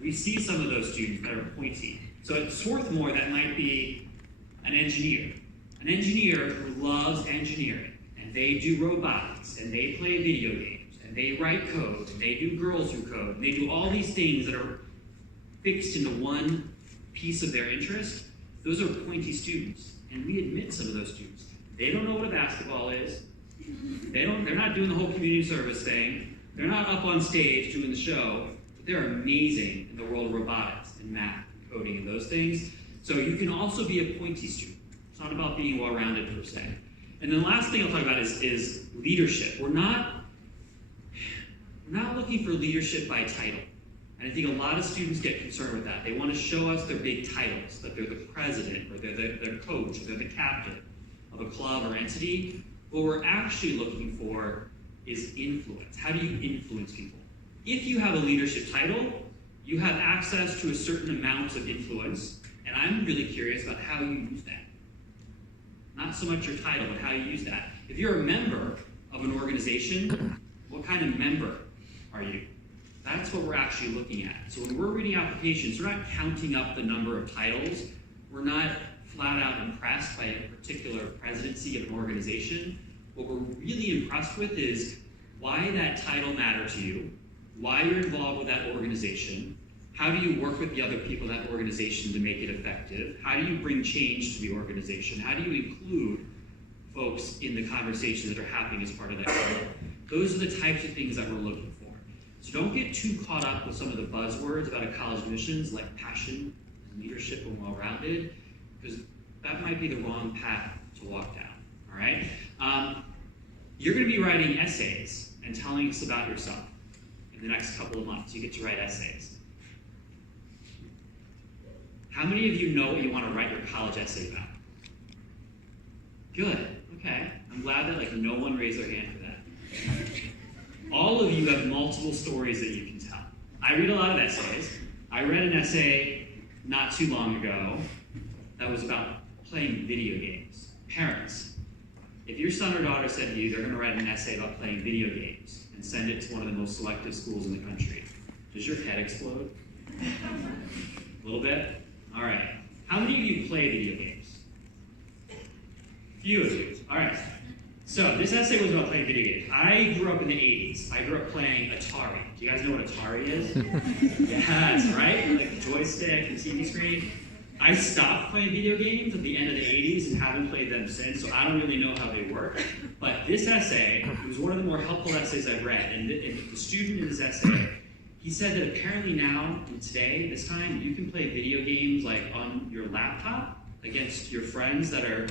we see some of those students that are pointy. So at Swarthmore, that might be an engineer. An engineer who loves engineering, and they do robotics, and they play video games, and they write code, and they do girls who code, and they do all these things that are fixed into one piece of their interest. Those are pointy students, and we admit some of those students. They don't know what a basketball is. They're not doing the whole community service thing. They're not up on stage doing the show, but they're amazing in the world of robotics and math and coding and those things. So you can also be a pointy student. It's not about being well-rounded per se. And then the last thing I'll talk about is leadership. We're not looking for leadership by title. And I think a lot of students get concerned with that. They want to show us their big titles, that they're the president, or they're the coach, or they're the captain of a club or entity. What we're actually looking for is influence. How do you influence people? If you have a leadership title, you have access to a certain amount of influence, and I'm really curious about how you use that. Not so much your title, but how you use that. If you're a member of an organization, what kind of member are you? That's what we're actually looking at. So when we're reading applications, we're not counting up the number of titles. We're not flat out impressed by a particular presidency of an organization. What we're really impressed with is why that title matters to you, why you're involved with that organization, how do you work with the other people in that organization to make it effective, how do you bring change to the organization, how do you include folks in the conversations that are happening as part of that group. Those are the types of things that we're looking for. So don't get too caught up with some of the buzzwords about a college admissions like passion and leadership and well-rounded, because that might be the wrong path to walk down, all right? You're going to be writing essays and telling us about yourself in the next couple of months. You get to write essays. How many of you know what you want to write your college essay about? Good, okay. I'm glad that no one raised their hand for that. All of you have multiple stories that you can tell. I read a lot of essays. I read an essay not too long ago that was about playing video games. Parents, if your son or daughter said to you they're going to write an essay about playing video games and send it to one of the most selective schools in the country, does your head explode? A little bit? All right. How many of you play video games? Few of you. All right. So this essay was about playing video games. I grew up in the 80s. I grew up playing Atari. Do you guys know what Atari is? Yes, right? Like joystick and TV screen. I stopped playing video games at the end of the 80s and haven't played them since, so I don't really know how they work. But this essay, it was one of the more helpful essays I've read. And the student in this essay, he said that apparently now, today, this time, you can play video games like on your laptop against your friends that are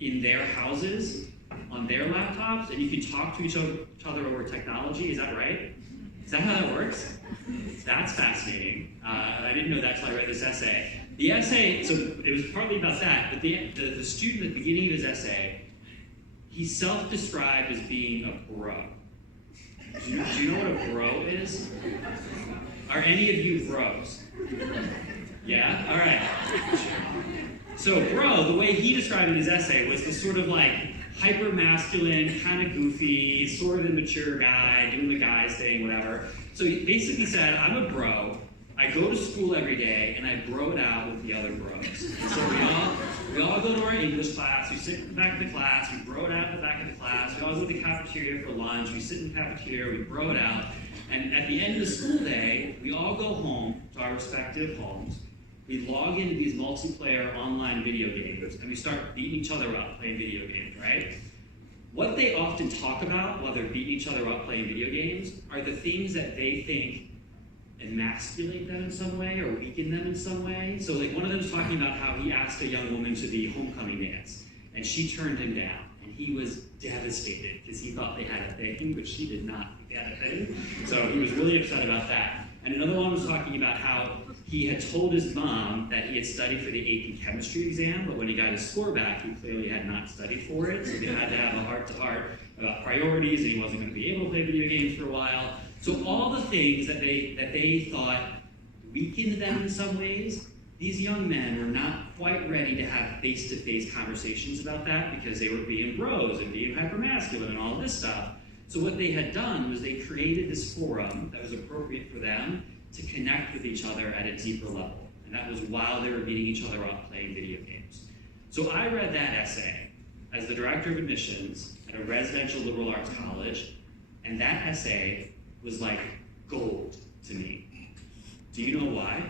in their houses on their laptops, and you can talk to each other over technology. Is that right? Is that how that works? That's fascinating. I didn't know that until I read this essay. The essay, so it was partly about that, but the student at the beginning of his essay, he self-described as being a bro. Do you know what a bro is? Are any of you bros? Yeah? All right. So bro, the way he described it in his essay was this sort of hyper-masculine, kind of goofy, sort of immature guy, doing the guys thing, whatever. So he basically said, I'm a bro, I go to school every day, and I bro it out with the other bros. And so we all go to our English class, we sit in the back of the class, we bro it out in the back of the class, we all go to the cafeteria for lunch, we sit in the cafeteria, we bro it out, and at the end of the school day, we all go home to our respective homes, we log into these multiplayer online video games, and we start beating each other up playing video games, right? What they often talk about while they're beating each other up playing video games are the things that they think emasculate them in some way or weaken them in some way. So one of them's talking about how he asked a young woman to the homecoming dance, and she turned him down, and he was devastated because he thought they had a thing, but she did not think they had a thing. So he was really upset about that. And another one was talking about how he had told his mom that he had studied for the AP chemistry exam, but when he got his score back, he clearly had not studied for it, so they had to have a heart-to-heart about priorities, and he wasn't going to be able to play video games for a while. So all the things that they thought weakened them in some ways, these young men were not quite ready to have face-to-face conversations about that because they were being bros and being hypermasculine and all of this stuff. So what they had done was they created this forum that was appropriate for them to connect with each other at a deeper level. And that was while they were beating each other up playing video games. So I read that essay as the director of admissions at a residential liberal arts college, and that essay was like gold to me. Do you know why?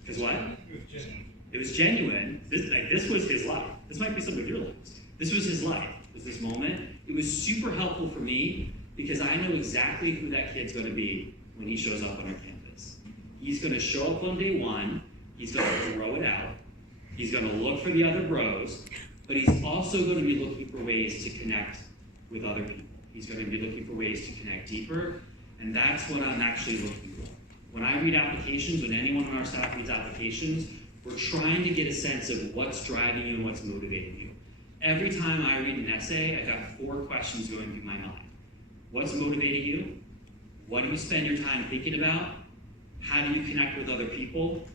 Because what? It was genuine. This was his life. This might be some of your lives. This was his life. It was this moment. It was super helpful for me because I know exactly who that kid's going to be when he shows up on our campus. He's going to show up on day one. He's going to throw it out. He's going to look for the other bros, but he's also going to be looking for ways to connect with other people. He's going to be looking for ways to connect deeper, and that's what I'm actually looking for. When I read applications, when anyone on our staff reads applications, we're trying to get a sense of what's driving you and what's motivating you. Every time I read an essay, I've got 4 questions going through my mind. What's motivating you? What do you spend your time thinking about? How do you connect with other people?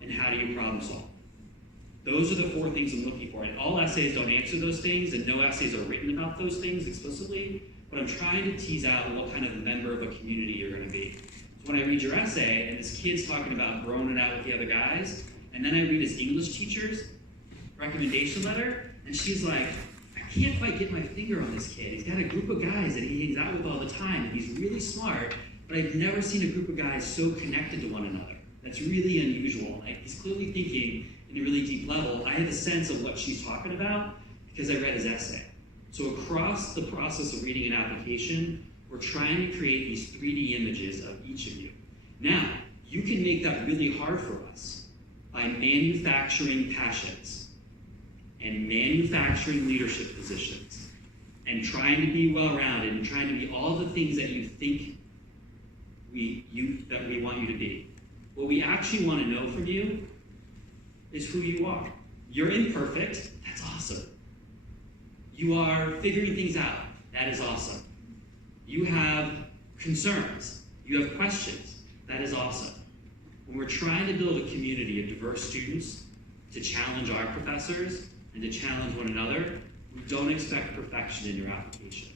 And how do you problem solve? Those are the 4 things I'm looking for. And all essays don't answer those things, and no essays are written about those things explicitly, but I'm trying to tease out what kind of member of a community you're going to be. So when I read your essay, and this kid's talking about growing it out with the other guys, and then I read his English teacher's recommendation letter, and she's like, I can't quite get my finger on this kid. He's got a group of guys that he hangs out with all the time, and he's really smart, but I've never seen a group of guys so connected to one another. That's really unusual. He's clearly thinking in a really deep level. I have a sense of what she's talking about because I read his essay. So across the process of reading an application, we're trying to create these 3D images of each of you. Now, you can make that really hard for us by manufacturing passions and manufacturing leadership positions and trying to be well-rounded and trying to be all the things that you think that we want you to be. What we actually want to know from you is who you are. You're imperfect, that's awesome. You are figuring things out, that is awesome. You have concerns, you have questions, that is awesome. When we're trying to build a community of diverse students to challenge our professors and to challenge one another, we don't expect perfection in your application.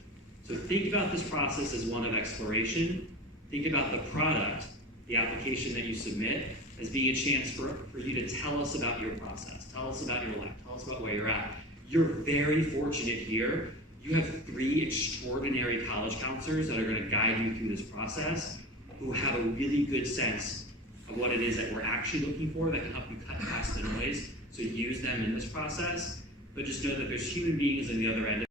So think about this process as one of exploration. Think about the product, the application that you submit, as being a chance for you to tell us about your process, tell us about your life, tell us about where you're at. You're very fortunate here. You have 3 extraordinary college counselors that are going to guide you through this process, who have a really good sense of what it is that we're actually looking for that can help you cut past the noise. So use them in this process, but just know that there's human beings on the other end.